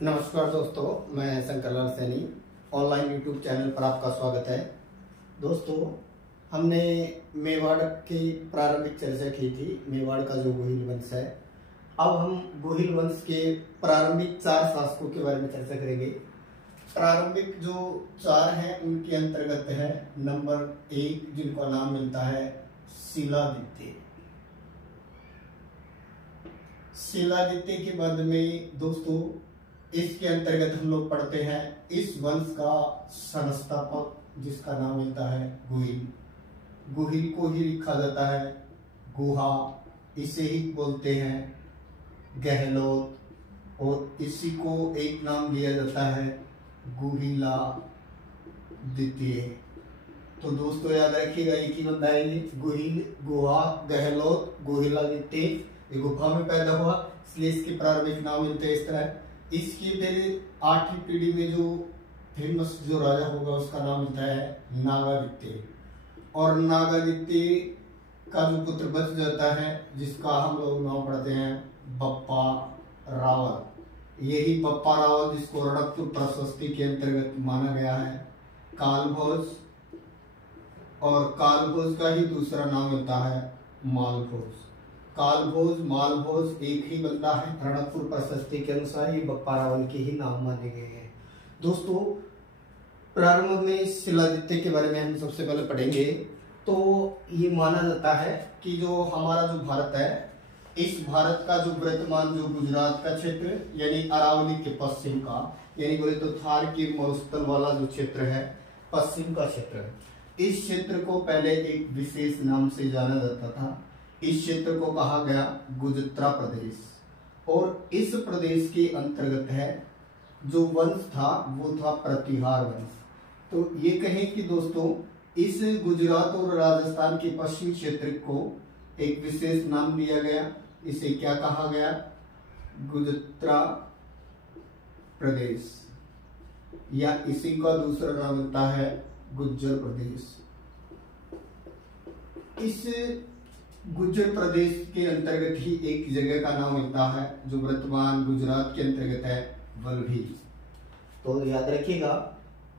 नमस्कार दोस्तों, मैं Shankarlal Saini. Online YouTube channel पर आपका स्वागत है। दोस्तों, हमने मेवाड़ की प्रारंभिक चर्चा की थी, मेवाड़ का जो गोहिल वंश है। अब हम गोहिल वंश के प्रारंभिक 4 शासकों के बारे में चर्चा करेंगे। प्रारंभिक जो 4 हैं उनके अंतर्गत है नंबर 1, जिनका नाम मिलता है शिलादित्य। शिलादित्य के बाद में दोस्तों इसके अंतर्गत हम लोग पढ़ते हैं इस वंश का संस्थापक, जिसका नाम मिलता है गोहिल। गोहिल को ही लिखा जाता है गुहा, इसे ही बोलते हैं गहलोत, और इसी को एक नाम दिया जाता है गोहिला द्वितीय। तो दोस्तों याद रखिएगा, एक ही बंदा है ये, गोहिल, गुहा, गहलोत, गोहिला द्वितीय। ये गुफा में पैदा हुआ, इसलिए इसके प्रारंभिक नाम मिलते हैं इस तरह। इसकी फिर 8वीं पीढ़ी में जो फेमस जो राजा होगा उसका नाम मिलता है नागादित्य, और नागादित्य का जो पुत्र बच जाता है जिसका हम लोग नाम पढ़ते हैं बप्पा रावल। यही बप्पा रावल जिसको रणकपुर प्रशस्ति के अंतर्गत माना गया है कालभोज, और कालभोज का ही दूसरा नाम मिलता है मालभोज। कालभोज मालभोज एक ही बंदा है। रणकपुर प्रशस्ति के अनुसार ये बप्पा रावल के ही नाम माने गए हैं। दोस्तों, प्रारंभ में शिलादित्य के बारे में हम सबसे पहले पढ़ेंगे। तो ये माना जाता है कि जो हमारा जो भारत है, इस भारत का जो वर्तमान जो गुजरात का क्षेत्र यानी अरावली के पश्चिम का, यानी बोले तो थार के मरुस्थल वाला जो क्षेत्र है, पश्चिम का क्षेत्र, इस क्षेत्र को पहले एक विशेष नाम से जाना जाता था। इस क्षेत्र को कहा गया गुजत्रा प्रदेश, और इस प्रदेश के अंतर्गत है जो वंश था वो था प्रतिहार वंश। तो ये कहें कि दोस्तों इस गुजरात और राजस्थान के पश्चिमी क्षेत्र को एक विशेष नाम दिया गया। इसे क्या कहा गया? गुजत्रा प्रदेश, या इसी का दूसरा नाम होता है गुज्जर प्रदेश। इस गुज्जर प्रदेश के अंतर्गत ही एक जगह का नाम मिलता है जो वर्तमान गुजरात के अंतर्गत है वल्लभी। तो याद रखिएगा,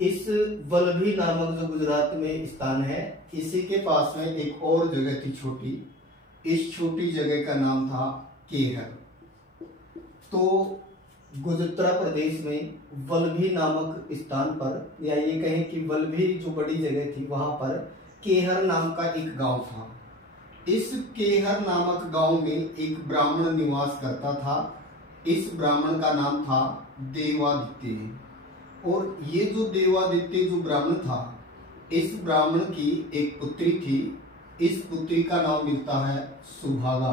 इस वल्लभी नामक जो गुजरात में स्थान है, इसी के पास में एक और जगह थी छोटी। इस छोटी जगह का नाम था केहर। तो गुजरात प्रदेश में वल्लभी नामक स्थान पर, या ये कहें कि वल्लभी जो बड़ी जगह थी वहां पर केहर नाम का एक गांव था। इस केहर नामक गांव में एक ब्राह्मण निवास करता था। इस ब्राह्मण का नाम था देवादित्य, और ये जो देवादित्य जो ब्राह्मण था, इस ब्राह्मण की एक पुत्री थी। इस पुत्री का नाम मिलता है सुभागा।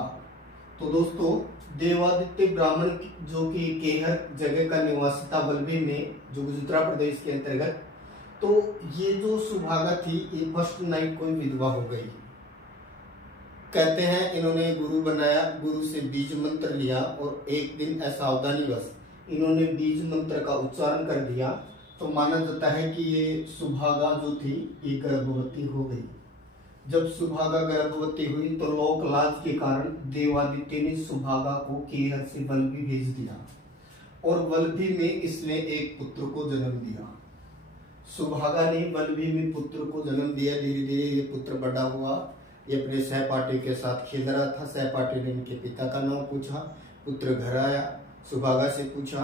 तो दोस्तों, देवादित्य ब्राह्मण जो कि केहर जगह का निवासी था वल्लभी में, जो गुजरात प्रदेश के अंतर्गत, तो ये जो सुभागा थी ये फर्स्ट नाइट कोई विधवा हो गई। कहते हैं इन्होंने गुरु बनाया, गुरु से बीज मंत्र लिया, और एक दिन असावधानीवश इन्होंने बीज मंत्र का उच्चारण कर दिया। तो माना जाता है कि ये सुभागा जो थी ये गर्भवती हो गई। जब सुभागा गर्भवती हुई तो लोक लाज के कारण देवादित्य ने सुभागा को केहर से वल्लभी भेज दिया, और वल्लभी में इसने एक पुत्र को जन्म दिया। सुभागा ने वल्लभी में पुत्र को जन्म दिया। धीरे धीरे ये पुत्र बड़ा हुआ, ये अपने सहपाठी के साथ खेल रहा था। सहपाठी ने इनके पिता का नाम पूछा। पुत्र घर आया, सुभागा से पूछा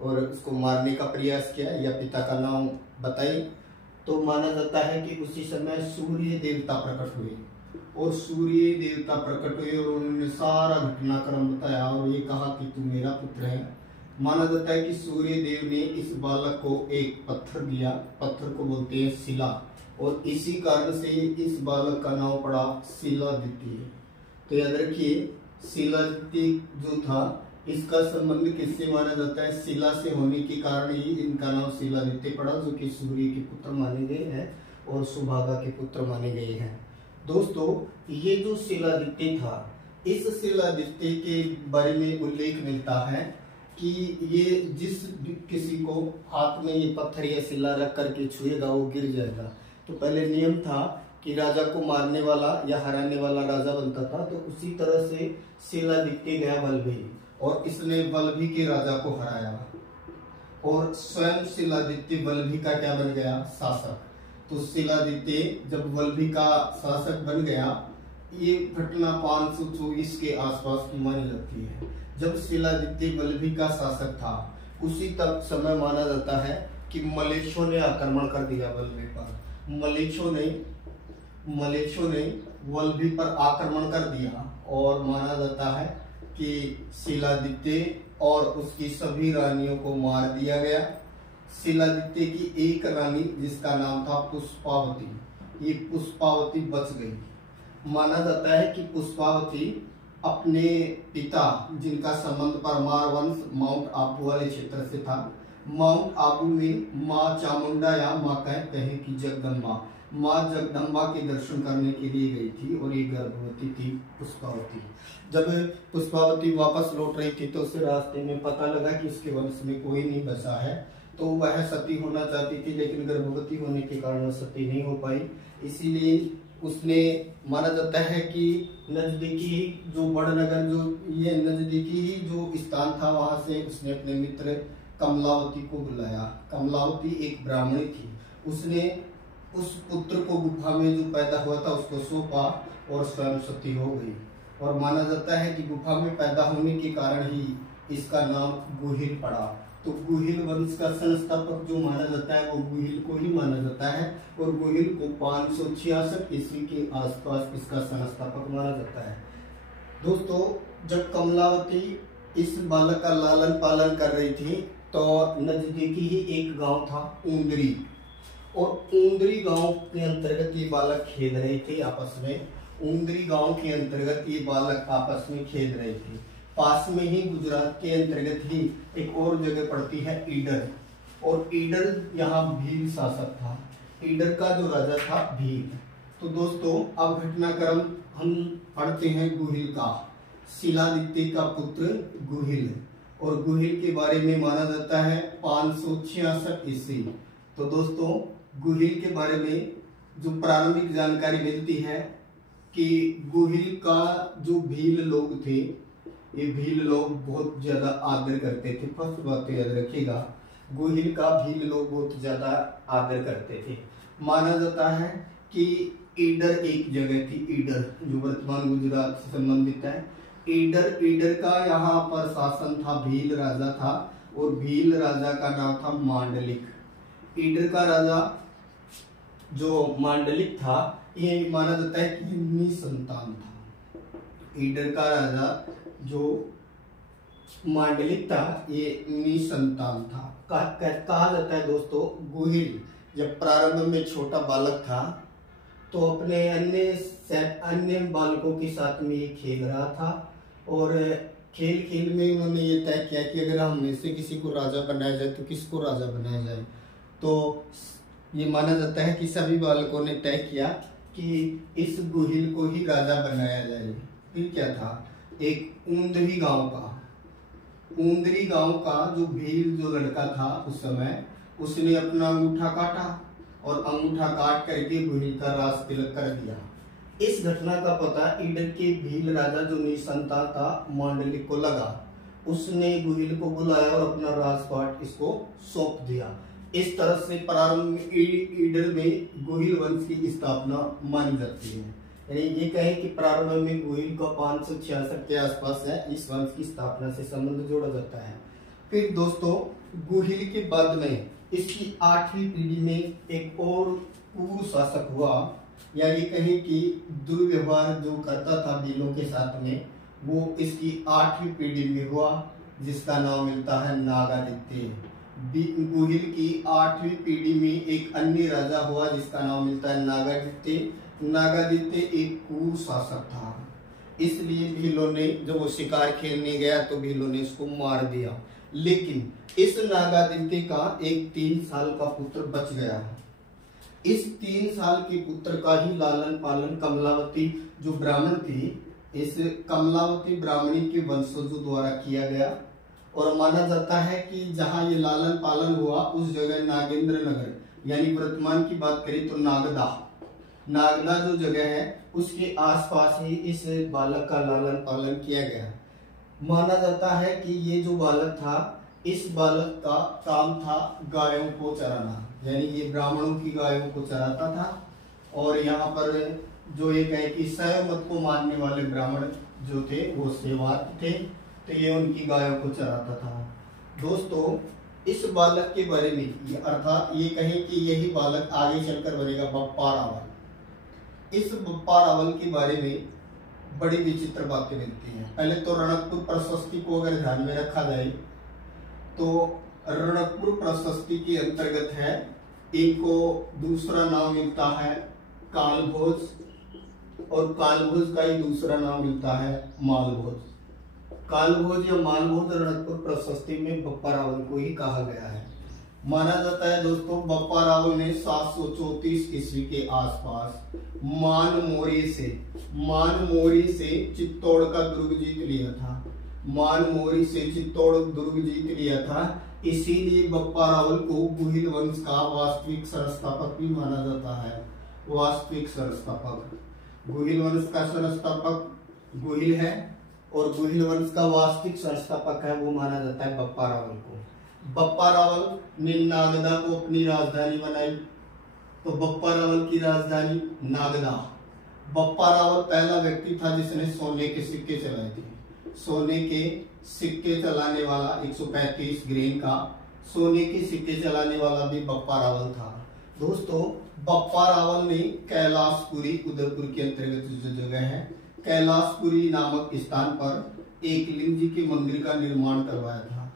और उसको मारने का प्रयास किया, या पिता का नाम बताई। तो माना जाता है कि उसी समय सूर्य देवता प्रकट हुए, और सूर्य देवता प्रकट हुए और उन्होंने सारा घटनाक्रम बताया और ये कहा कि तू मेरा पुत्र है। माना जाता है कि सूर्य देव ने इस बालक को एक पत्थर दिया। पत्थर को बोलते हैं शिला, और इसी कारण से इस बालक का नाम पड़ा शिलादित्य। तो याद रखिए, शिलादित्य जो था इसका संबंध किससे माना जाता है? शिला से होने के कारण ही इनका नाम शिलादित्य पड़ा, जो कि सूर्य के पुत्र माने गए हैं और सुभागा के पुत्र माने गए हैं। दोस्तों, ये जो शिलादित्य था, इस शिलादित्य के बारे में उल्लेख मिलता है कि ये जिस किसी को हाथ में ये पत्थर या शिला रख करके छुएगा वो गिर जाएगा। तो पहले नियम था कि राजा को मारने वाला या हराने वाला राजा बनता था। तो उसी तरह से शिलादित्य गया वल्लभी, और इसने वल्लभी के राजा को हराया। और स्वयं शिलादित्य वल्लभी का क्या बन गया, शासक। तो शिलादित्य जब वल्लभी का शासक बन गया, ये घटना 524 के आसपास की मानी जाती है। जब शिलादित्य वल्लभी का शासक था, उसी तक समय माना जाता है कि मलेच्छों ने आक्रमण कर दिया वल्लभी पर। मलेच्छों ने वल्लभी पर आक्रमण कर दिया और माना जाता है कि शिलादित्य और उसकी सभी रानियों को मार दिया गया। शिलादित्य की एक रानी जिसका नाम था पुष्पावती, ये पुष्पावती बच गई। माना जाता है कि पुष्पावती अपने पिता, जिनका संबंध परमार वंश माउंट आबू वाले क्षेत्र से था, माउंट आबू में माँ चामुंडा या माँ कहें कि जगदम्बा, माँ जगदम्बा के दर्शन करने के लिए गई थी और ये गर्भवती थी पुष्पावती। जब पुष्पावती वापस लौट रही थी तो उसे रास्ते में पता लगा कि इसके वंश में कोई नहीं बचा है, तो वह सती होना चाहती थी, लेकिन गर्भवती होने के कारण सती नहीं हो पाई। इसीलिए उसने, माना जाता है कि नजदीकी जो बड़नगर, जो ये नजदीकी ही जो स्थान था, वहां से उसने अपने मित्र कमलावती को बुलाया। कमलावती एक ब्राह्मणी थी। उसने उस पुत्र को गुफा में जो पैदा हुआ था उसको सौंपा और स्वयं सती हो गई। और माना जाता है कि गुफा में पैदा होने के कारण ही इसका नाम गुहिल पड़ा। तो गुहिल वंश का संस्थापक जो माना जाता है वो गुहिल को ही माना जाता है, और गुहिल को 566 ईस्वी के आसपास इसका संस्थापक माना जाता है। दोस्तों, जब कमलावती इस बालक का लालन पालन कर रही थी तो नजदीकी ही एक गांव था ऊंदरी, और ऊंदरी गांव के अंतर्गत ये बालक खेल रहे थे आपस में। ऊंदरी गांव के अंतर्गत ये बालक आपस में खेल रहे थे। पास में ही गुजरात के अंतर्गत ही एक और जगह पड़ती है ईडर, और ईडर यहाँ भील शासक था। ईडर का जो राजा था भील। तो दोस्तों, अब घटनाक्रम हम पढ़ते हैं गुहिल का। शिलादित्य का पुत्र गुहिल, और गुहिल के बारे में माना जाता है 566 ईस्वी। तो दोस्तों, गुहिल के बारे में जो प्रारंभिक जानकारी मिलती है कि गुहिल का जो भील लोग थे, ये भील लोग बहुत ज्यादा आदर करते थे। फर्स्ट बात याद रखिएगा, गुहिल का भील लोग बहुत ज्यादा आदर करते थे। माना जाता है कि ईडर एक जगह थी, ईडर जो वर्तमान गुजरात से संबंधित है। ईडर का यहाँ पर शासन था, भील राजा था, और भील राजा का नाम था मांडलिक। ईडर का राजा जो मांडलिक था, ये माना जाता है कि निसंतान था। ईडर का राजा जो मांडलिक था, ये निसंतान था। कहा जाता है दोस्तों, गुहिल जब प्रारंभ में छोटा बालक था तो अपने अन्य बालकों के साथ में ये खेल रहा था, और खेल में उन्होंने ये तय किया कि अगर हम में से किसी को राजा बनाया जाए तो किसको राजा बनाया जाए। तो ये माना जाता है कि सभी बालकों ने तय किया कि इस गुहिल को ही राजा बनाया जाए। फिर क्या था, एक ऊंदरी गांव का जो भील जो लड़का था उस समय, उसने अपना अंगूठा काटा और अंगूठा काट करके गुहिल का राज तिलक कर दिया। इस घटना का पता ईडर के भील राजा जो निसंतान था मांडलिक को लगा। उसने गुहिल को बुलाया और अपना राजपाट इसको सौंप दिया। इस तरह से प्रारंभ ईडर में गुहिल वंश की स्थापना मानी जाती है। यानी ये कहें कि प्रारंभ में गुहिल का 566 के आसपास है, इस वंश की स्थापना से संबंध जोड़ा जाता है। फिर दोस्तों, गुहिल के बाद में इसकी 8वीं पीढ़ी में एक और पूर्व शासक हुआ, या ये कहें कि दुर्व्यवहार जो करता था भीलों के साथ में, वो इसकी 8वीं पीढ़ी में हुआ, जिसका नाम मिलता है नागादित्य। गुहिल की 8वीं पीढ़ी में एक अन्य राजा हुआ जिसका नाम मिलता है नागादित्य। नागादित्य एक क्रूर शासक था, इसलिए भीलों ने, जब वो शिकार खेलने गया तो भीलों ने इसको मार दिया। लेकिन इस नागादित्य का एक 3 साल का पुत्र बच गया। इस 3 साल के पुत्र का ही लालन पालन कमलावती जो ब्राह्मण थी, इस कमलावती ब्राह्मणी के वंशजों द्वारा किया गया। और माना जाता है कि जहां ये लालन पालन हुआ उस जगह नागेंद्र नगर, यानी वर्तमान की बात करें तो नागदा जो जगह है उसके आसपास ही इस बालक का लालन पालन किया गया। माना जाता है कि ये जो बालक था, इस बालक का काम था गायों को चराना, यानी ये ब्राह्मणों की गायों को चराता था। और यहाँ पर जो ये कहे कि शैव मत को मानने वाले ब्राह्मण जो थे वो सेवार्थ थे, तो ये उनकी गायों को चराता था। दोस्तों इस बालक के बारे में अर्थात ये कहें कि यही बालक आगे चलकर बनेगा बप्पा रावल। इस बप्पा रावल के बारे में बड़ी विचित्र बातें मिलती हैं। पहले तो रणकपुर प्रशस्ति को अगर ध्यान में रखा जाए तो रणकपुर प्रशस्ति के अंतर्गत है, इनको दूसरा नाम मिलता है कालभोज, और कालभोज का ही दूसरा नाम मिलता है मालभोज। कालभोज या मालभोज रणकपुर प्रशस्ति में बप्पा रावल को ही कहा गया है। माना जाता है दोस्तों बप्पा रावल ने 734 ईस्वी के आसपास मानमोरी से चित्तौड़ का दुर्ग जीत लिया था। मानमोरी से चित्तौड़ दुर्ग जीत लिया था, इसीलिए बप्पा रावल को गुहिल वंश का वास्तविक संस्थापक भी माना जाता है। वास्तविक संस्थापक, गुहिल वंश का संस्थापक गुहिल है और गुहिल वंश का वास्तविक संस्थापक है वो माना जाता है बप्पा रावल को। बप्पा रावल ने नागदा को अपनी राजधानी बनाई, तो बप्पा रावल की राजधानी नागदा। बप्पा रावल पहला व्यक्ति था जिसने सोने के सिक्के चलाए थे। सोने के सिक्के चलाने वाला 135 ग्रेन का सोने के सिक्के चलाने वाला भी बप्पा रावल था। दोस्तों बप्पा रावल ने कैलाशपुरी उदयपुर के अंतर्गत जो जगह है कैलाशपुरी नामक स्थान पर एक लिंग जी के मंदिर का निर्माण करवाया था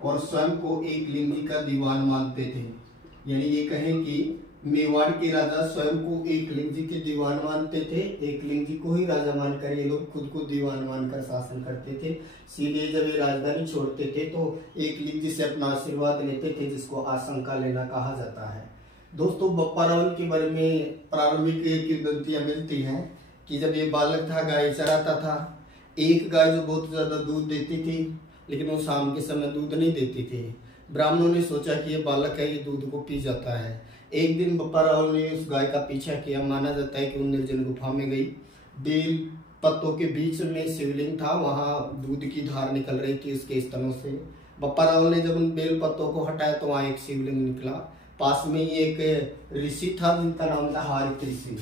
और स्वयं को एक लिंग जी का दीवान मानते थे। यानी ये कहें कि मेवाड़ के राजा स्वयं को एक लिंग जी के दीवान मानते थे, एक लिंग जी को ही राजा मानकर ये लोग खुद को दीवान मानकर शासन करते थे। इसीलिए जब ये राजधानी छोड़ते थे तो एक लिंग जी से अपना आशीर्वाद लेते थे, जिसको आशंका लेना कहा जाता है। दोस्तों बप्पा रावल के बारे में प्रारंभिक किंवदंतियां मिलती हैं कि जब ये बालक था गाय चराता था। एक गाय जो बहुत ज्यादा दूध देती थी, लेकिन वो शाम के समय दूध नहीं देती थी। ब्राह्मणों ने सोचा कि ये बालक है, ये दूध को पी जाता है। एक दिन बप्पा रावल ने उस गाय का पीछा किया। माना जाता है कि वो निर्जन गुफा में गई, बेल पत्तों के बीच में शिवलिंग था, वहां दूध की धार निकल रही थी उसके स्तनों से। बप्पा रावल ने जब उन बेल पत्तों को हटाया तो वहां एक शिवलिंग निकला। पास में ही एक ऋषि था जिनका नाम था हारित ऋषि।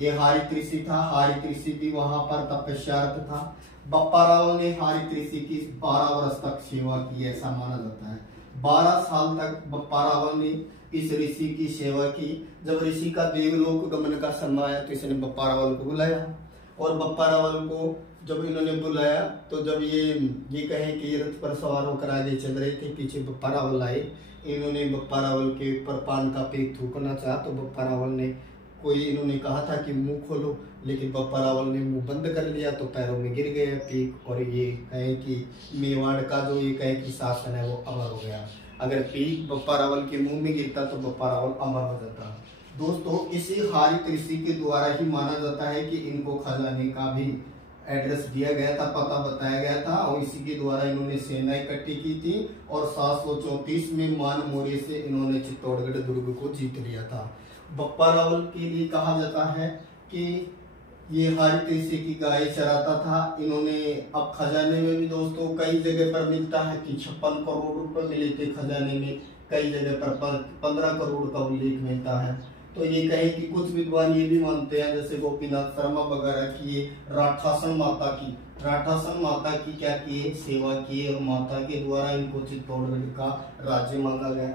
ये हारित ऋषि था, हारित ऋषि भी वहां पर तपस्यारत था। बप्पा रावल ने हारित ऋषि की 12 वर्ष तक सेवा की, ऐसा माना जाता है। 12 साल तक बप्पा रावल ने इस ऋषि की सेवा की। जब ऋषि का देवलोक गमन का समय आया तो इसने बप्पा रावल को बुलाया, और बप्पा रावल को जब इन्होंने बुलाया तो जब ये कहें कि ये रथ पर सवार होकर आगे चल रहे थे, पीछे बप्पा रावल आए। इन्होंने बप्पा रावल के ऊपर पान का पेक थूकना चाहा तो बप्पा रावल ने इन्होंने कहा था कि मुंह खोलो, लेकिन बप्पा रावल ने मुंह बंद कर लिया तो पैरों में गिर गया पीक, और ये कहे कि मेवाड़ का जो ये कहे कि शासन है वो अमर हो गया। अगर पीक बप्पा रावल के मुंह में गिरता तो बप्पा रावल अमर हो जाता। दोस्तों इसी हारित ऋषि के द्वारा ही माना जाता है कि इनको खजाने का भी एड्रेस दिया गया था, पता बताया गया था, और इसी के द्वारा इन्होंने सेना इकट्ठी की थी और 734 में मानमोरी से इन्होंने चित्तौड़गढ़ दुर्ग को जीत लिया था। बप्पा रावल के लिए कहा जाता है कि ये हारित ऋषि की गाय चराता था। इन्होंने अब खजाने में भी दोस्तों कई जगह पर मिलता है कि 56 करोड़ रुपए मिले थे खजाने में, कई जगह पर 15 करोड़ का उल्लेख मिलता है। तो ये कहे कि कुछ विद्वान ये भी मानते हैं, जैसे गोपीनाथ शर्मा वगैरह की, राठासन माता की क्या किए, सेवा की, और माता के द्वारा इनको चित्तौड़गढ़ का राज्य मांगा गया।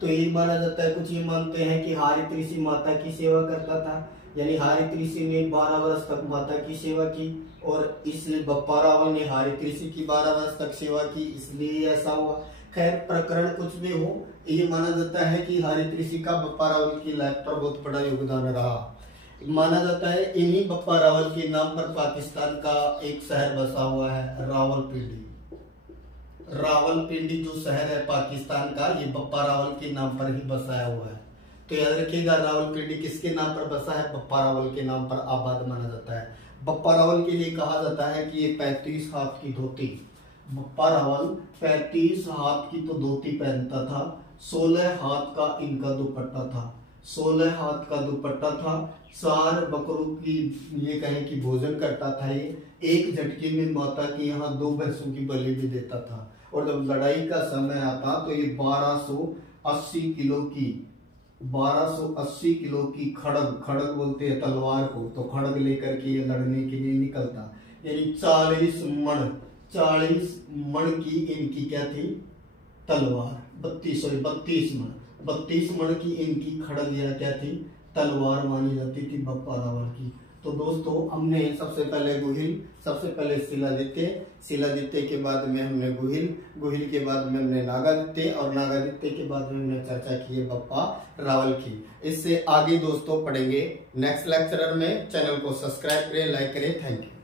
तो ये माना जाता है, कुछ ये मानते हैं कि हारित ऋषि माता की सेवा करता था, यानी हारित ऋषि ने 12 वर्ष तक माता की सेवा की, और इस बप्पा रावल ने हारित ऋषि की 12 वर्ष तक सेवा की, इसलिए ऐसा हुआ। खैर प्रकरण कुछ भी हो, ये माना जाता है कि हारित ऋषि का बप्पा रावल की लाइफ पर बहुत बड़ा योगदान रहा। माना जाता है इन्हीं बप्पा रावल के नाम पर पाकिस्तान का एक शहर बसा हुआ है, रावलपिंडी। रावलपिंडी जो शहर है पाकिस्तान का, ये बप्पा रावल के नाम पर ही बसाया हुआ है। तो याद रखिएगा रावलपिंडी किसके नाम पर बसा है, बप्पा रावल के नाम पर आबाद माना जाता है। बप्पा रावल के लिए कहा जाता है कि ये 35 हाथ की धोती, बप्पा रावल 35 हाथ की तो धोती पहनता था, 16 हाथ का इनका दुपट्टा था। 16 हाथ का दुपट्टा था, 4 बकरों की ये कहें कि भोजन करता था ये, एक झटके में माता के यहाँ 2 भैंसों की बलि भी देता था। और जब लड़ाई का समय आता तो ये 1280 किलो की खड़ग बोलते हैं तलवार को, तो खड़ग लेकर के ये लड़ने के लिए निकलता। यानी 40 मण की इनकी क्या थी तलवार, 32 मण की इनकी खड़ग या क्या थी तलवार मानी जाती थी बप्पा रावल की। तो दोस्तों हमने सबसे पहले गुहिल, सबसे पहले शिलादित्य के बाद में हमने गुहिल के बाद में हमने नागादित्य, और नागादित्य के बाद में हमने चर्चा की है बप्पा रावल की। इससे आगे दोस्तों पढ़ेंगे नेक्स्ट लेक्चरर में। चैनल को सब्सक्राइब करें, लाइक करें। Thank you.